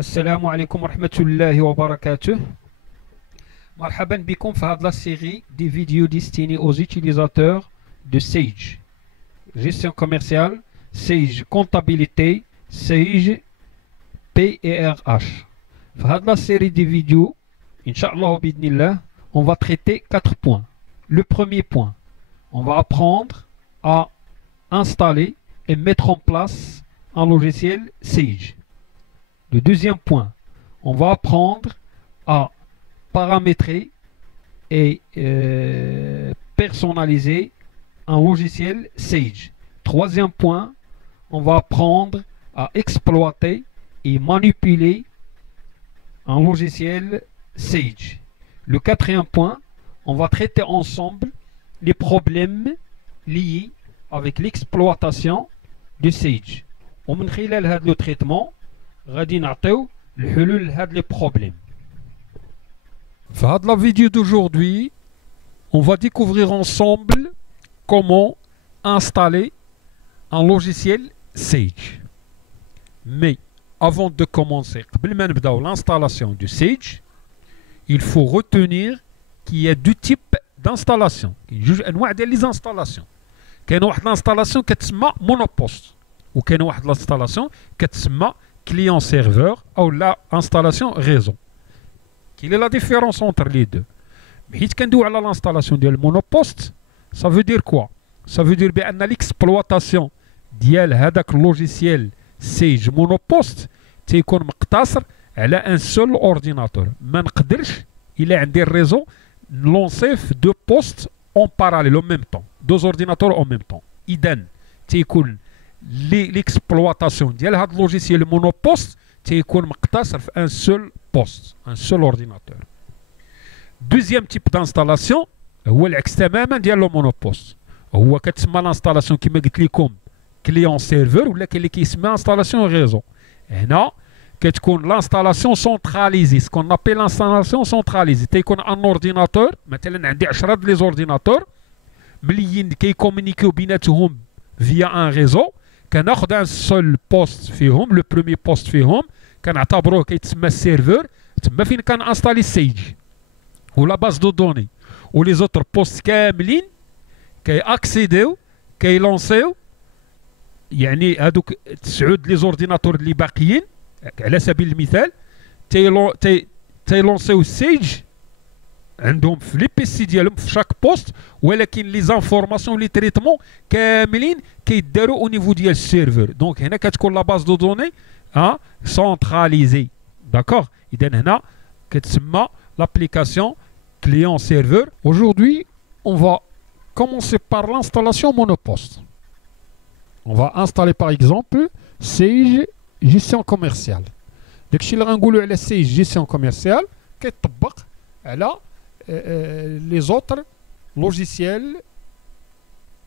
Assalamu alaikum wa rahmatullahi wa barakatuh. Marhaban bikum في هذه la série des vidéos destinées aux utilisateurs de Sage. Gestion commerciale, Sage comptabilité, Sage PRH. في هذه la série des vidéos, Inch'Allah bidnillah, on va traiter 4 points. Le premier point, on va apprendre à installer et mettre en place un logiciel Sage. Le deuxième point, on va apprendre à paramétrer et personnaliser un logiciel Sage. Troisième point, on va apprendre à exploiter et manipuler un logiciel Sage. Le quatrième point, on va traiter ensemble les problèmes liés avec l'exploitation de Sage. ومن خلال هذا le traitement غادي نعطيو الحلول لهاد les problèmes. Dans la vidéo d'aujourd'hui, on va découvrir ensemble comment installer un logiciel Sage. Mais avant de commencer, قبل ما نبداو l'installation du Sage, il faut retenir qu'il y a deux types d'installation. كاين جوج انواع ديال لي انستالاسيون. كاين واحد الانستالاسيون كتسمى مونوبوست وكاين واحد الانستالاسيون كتسمى client serveur ou la installation réseau. Quelle est la différence entre les deux? حيت كندويو على l'installation ديال monopost, ça veut dire quoi? Ça veut dire بان l'exploitation ديال هذاك logiciel Sage monopost تيكون مقتصر على ان سول اورديناتور. ما نقدرش الا عندي الريزو نلونسي في دو بوست اون باراليل او ميم طون، دوز اورديناتور او ميم طون. اذا تيكون l'exploitation ديال هذا اللوجيسيال مونوبوست تيكون مقتصر في ان سول بوست، ان سول اورديناتور. دوزيام تيب دانستالاسيون هو العكس تماما ديال لو مونوبوست، هو كتسمى لانستالاسيون كما قلت لكم كليون سيرفر ولا كاين اللي كيسمى انستالاسيون ريزو. هنا كتكون لانستالاسيون سونتراليزي، سكون ابيل لانستالاسيون سونتراليزي. تيكون ان اورديناتور، مثلا عندي 10 د لي زورديناتور مليين كيكومونيكيو بيناتهم فيا ان ريزو. كناخذ ان سول بوست فيهم، لو بروميي بوست فيهم كنعتبروه كيتسمى السيرفور، تما فين كان انستالي سيج ولا باز دو دوني، ولي زوتر بوست كاملين كي اكسيديو كي لونسيو. يعني هادوك 9 لي زورديناتور اللي باقيين على سبيل المثال تيلونسيو السيج عندهم في لي بي سي ديالهم في شاك بوست، ولكن لي زانفورماسيون لي تريتمون كاملين كيداروا او نيفو ديال السيرفر. دونك هنا كتكون لا باز دو دوني سونتراليزي. داكوغ، اذا هنا كتسمى l'application client-serveur. Aujourd'hui, on va commencer par l'installation monopost. On va installer par exemple Sage gestion commerciale. داكشي اللي غنقولوا على Sage gestion commerciale كيطبق على les autres logiciels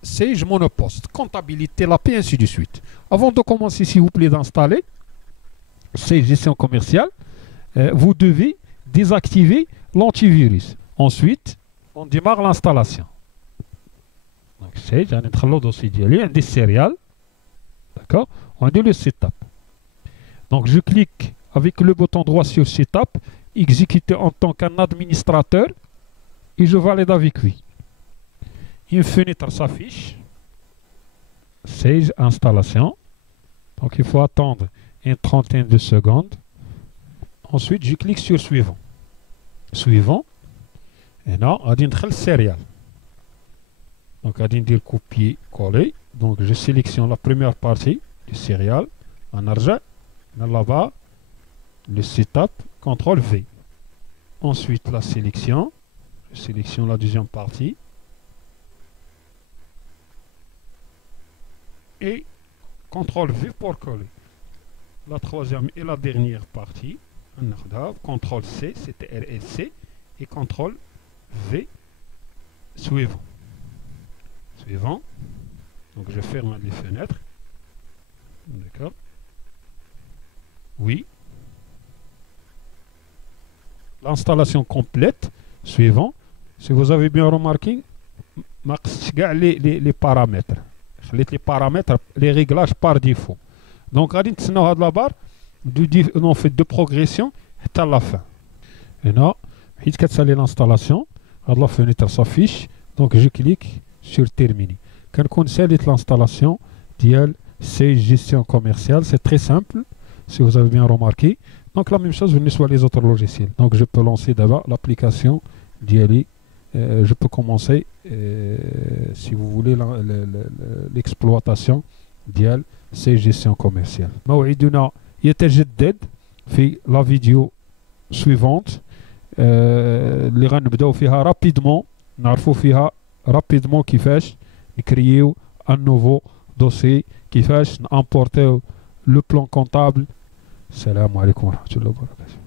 Sage monopost, comptabilité, la paix, ainsi de suite. Avant de commencer, s'il vous plaît, d'installer Sage gestion commerciale, vous devez désactiver l'antivirus. Ensuite, on démarre l'installation. Donc, Sage, on est dans le dossier des céréales. D'accord? On dit le setup. Donc, je clique avec le bouton droit sur setup, exécuter en tant qu'un administrateur, et je valide avec lui. Une fenêtre s'affiche. Sage installation. Donc, il faut attendre une trentaine de secondes. Ensuite, je clique sur suivant. Suivant. Et là, on dit céréales. Donc, on dit copier-coller. Donc, je sélectionne la première partie du céréal. En argent. Là-bas, le setup, CTRL V. Ensuite, la sélection. Je sélectionne la deuxième partie. Et CTRL V pour coller. La troisième et la dernière partie. CTRL C, c'était RSC. Et CTRL V. Suivant. Suivant. Donc, je ferme les fenêtres. D'accord. Oui. L'installation complète. Suivant. Si vous avez bien remarqué, les paramètres. Les paramètres, les réglages par défaut. Donc, غادي نتسناو هاد لا بار on fait de progression à la fin. Et là, il y a l'installation, la fenêtre s'affiche, donc je clique sur terminer. Quand on sait l'installation, c'est gestion commerciale, c'est très simple, si vous avez bien remarqué. Donc la même chose sur les autres logiciels. Donc je peux lancer d'abord l'application d'IALI. Je peux commencer, si vous voulez, l'exploitation ديال سي جيستيون كوميرسيال. موعدنا يتجدد في لا فيديو سويفونت اللي غنبداو فيها رابيدمون، نعرفوا فيها رابيدمون كيفاش نكرييو ان نوفو دوسي، كيفاش نامبورتيو لو بلان كونطابل. السلام عليكم ورحمه الله وبركاته.